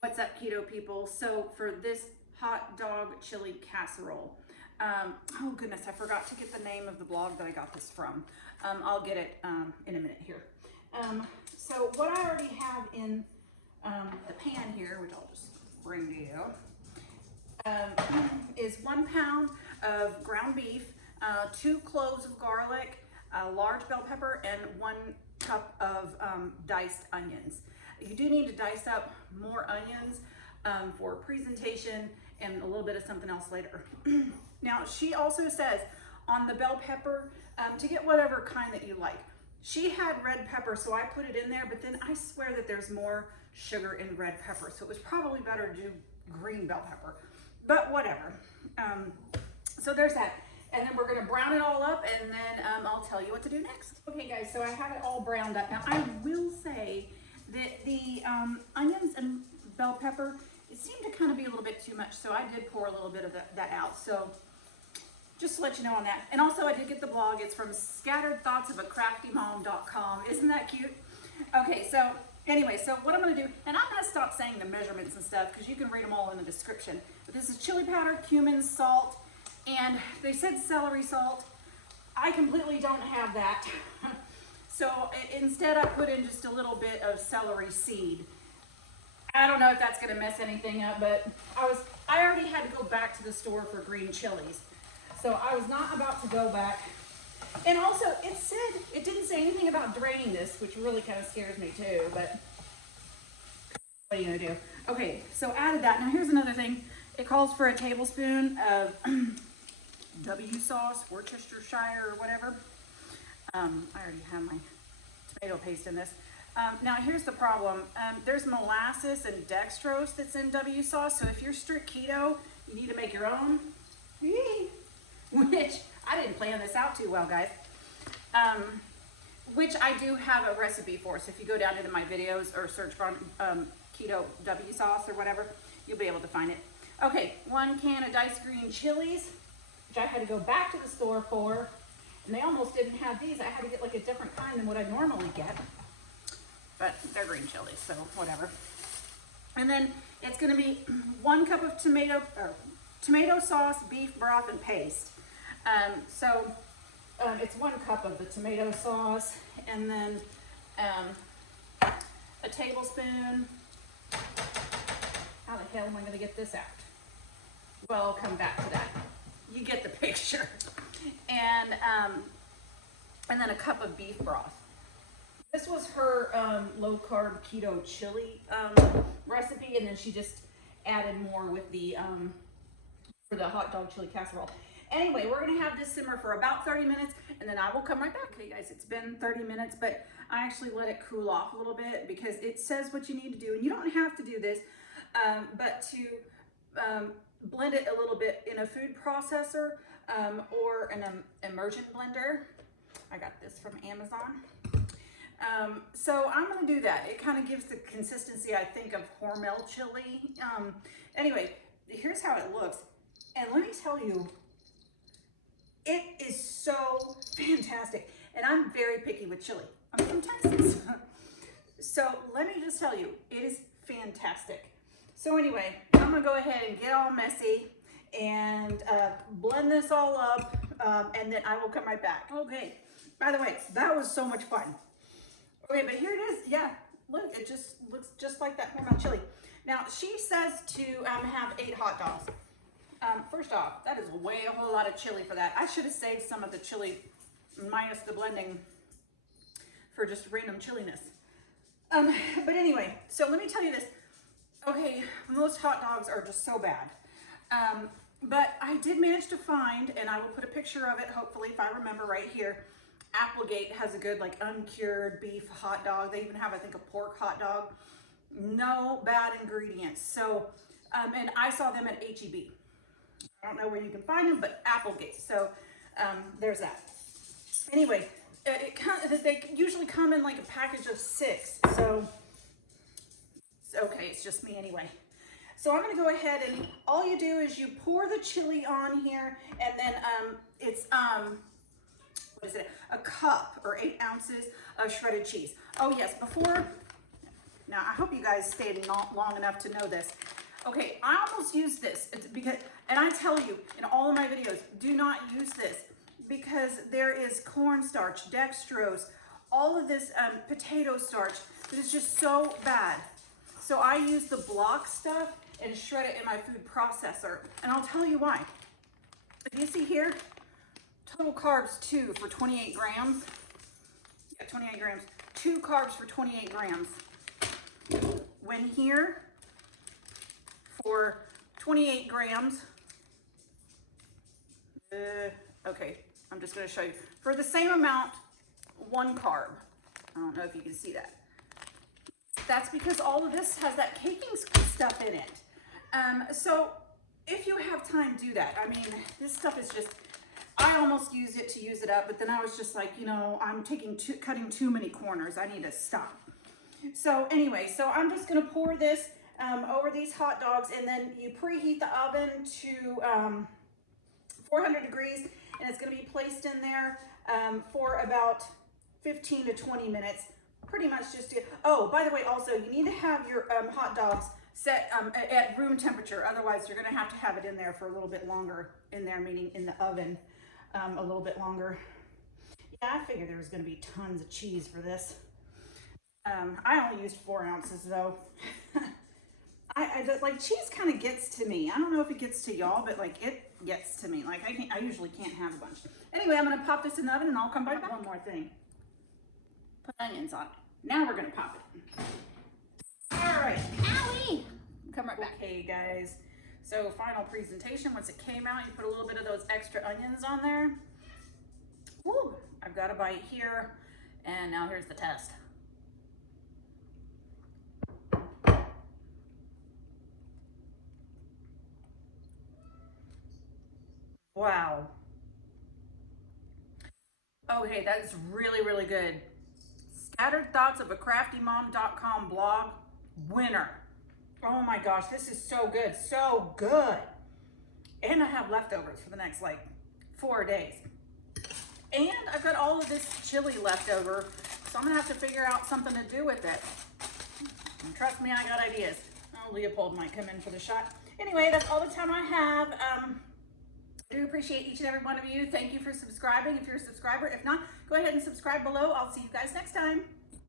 What's up, keto people? So for this hot dog chili casserole, oh goodness, I forgot to get the name of the blog that I got this from. I'll get it in a minute here. So what I already have in the pan here, which I'll just bring to you, is 1 pound of ground beef, 2 cloves of garlic, a large bell pepper, and 1 cup of diced onions. You do need to dice up more onions for presentation and a little bit of something else later. Now, she also says on the bell pepper to get whatever kind that you like. She had red pepper, so I put it in there, but then I swear that there's more sugar in red pepper, so it was probably better to do green bell pepper, but whatever. So there's that. And then we're gonna brown it all up, and then I'll tell you what to do next. Okay guys, so I have it all browned up. Now I will say that the onions and bell pepper, it seemed to kind of be a little bit too much, so I did pour a little bit of that out. So just to let you know on that. And also I did get the blog. It's from scatteredthoughtsofacraftymom.com. Isn't that cute? Okay, so anyway, so what I'm gonna do, and I'm gonna stop saying the measurements and stuff because you can read them all in the description. But this is chili powder, cumin, salt, and they said celery salt. I completely don't have that. So instead I put in just a little bit of celery seed. I don't know if that's gonna mess anything up, but I already had to go back to the store for green chilies. So I was not about to go back. And also it didn't say anything about draining this, which really kind of scares me too, but what are you gonna do? Okay, so added that. Now here's another thing. It calls for a tablespoon of W sauce, Worcestershire or whatever. I already have my tomato paste in this. Now here's the problem. There's molasses and dextrose that's in W sauce. So if you're strict keto, you need to make your own. Which I didn't plan this out too well, guys. Which I do have a recipe for. So if you go down into my videos or search for keto W sauce or whatever, you'll be able to find it. Okay, 1 can of diced green chilies, which I had to go back to the store for, and they almost didn't have these. I had to get like a different kind than what I normally get, but they're green chilies, so whatever. And then it's gonna be 1 cup of tomato sauce, beef broth, and paste. It's 1 cup of the tomato sauce, and then a tablespoon. How the hell am I gonna get this out? Well, I'll come back to that. You get the picture. And then a cup of beef broth. This was her low carb keto chili recipe, and then she just added more with the for the hot dog chili casserole. Anyway, we're gonna have this simmer for about 30 minutes, and then I will come right back. Okay guys, it's been 30 minutes, but I actually let it cool off a little bit because it says what you need to do, and you don't have to do this, but to blend it a little bit in a food processor or an immersion blender. I got this from Amazon. So I'm gonna do that. It kind of gives the consistency, I think, of Hormel chili. Anyway, here's how it looks. And let me tell you, it is so fantastic. And I'm very picky with chili. I'm from Texas. So let me just tell you, it is fantastic. So anyway, I'm gonna go ahead and get all messy and blend this all up, and then I will come right back. Okay, by the way, that was so much fun. Okay, but here it is. Yeah, look, it just looks just like that Hormel chili. Now, she says to have 8 hot dogs. First off, that is way a whole lot of chili for that. I should have saved some of the chili minus the blending for just random chilliness. But anyway, so let me tell you this. Okay, most hot dogs are just so bad. But I did manage to find, and I will put a picture of it, hopefully, if I remember right here. Applegate has a good, like, uncured beef hot dog. They even have, I think, a pork hot dog. No bad ingredients. So, and I saw them at H-E-B. I don't know where you can find them, but Applegate. So, there's that. Anyway, they usually come in like a package of 6. So, okay, it's just me anyway. So I'm gonna go ahead, and all you do is you pour the chili on here, and then it's what is it? A cup or 8 ounces of shredded cheese. Oh yes, before Now, I hope you guys stayed long enough to know this. Okay, I almost used this because, and I tell you in all of my videos, do not use this because there is cornstarch, dextrose, all of this potato starch that is just so bad. So I use the block stuff and shred it in my food processor. And I'll tell you why. If you see here, total carbs 2 for 28 grams. Yeah, 28 grams. 2 carbs for 28 grams. When here, for 28 grams, okay, I'm just gonna show you. For the same amount, 1 carb. I don't know if you can see that. That's because all of this has that caking stuff in it. So if you have time, do that. I mean, this stuff is just, I almost used it to use it up, but then I was just like, you know, I'm cutting too many corners. I need to stop. So anyway, so I'm just gonna pour this over these hot dogs, and then you preheat the oven to 400 degrees, and it's gonna be placed in there for about 15 to 20 minutes. Pretty much just to, oh, by the way, also, you need to have your hot dogs set at room temperature. Otherwise, you're going to have it in there for a little bit longer, in there, meaning in the oven a little bit longer. Yeah, I figured there was going to be tons of cheese for this. I only used 4 ounces, though. I like, cheese kind of gets to me. I don't know if it gets to y'all, but, like, it gets to me. Like, I usually can't have a bunch. Anyway, I'm going to pop this in the oven, and I'll come back. One more thing. Put onions on it. Now we're gonna pop it. All right. Owie! Come right back. Okay, guys. So final presentation. Once it came out, you put a little bit of those extra onions on there. Woo! I've got a bite here, and now here's the test. Wow. Okay, that is really, really good. Scattered Thoughts of a CraftyMom.com blog winner. Oh my gosh, this is so good, so good. And I have leftovers for the next like 4 days. And I've got all of this chili left over, so I'm gonna have to figure out something to do with it. And trust me, I got ideas. Oh, Leopold might come in for the shot. Anyway, that's all the time I have. I do appreciate each and every one of you. Thank you for subscribing if you're a subscriber. If not, go ahead and subscribe below. I'll see you guys next time.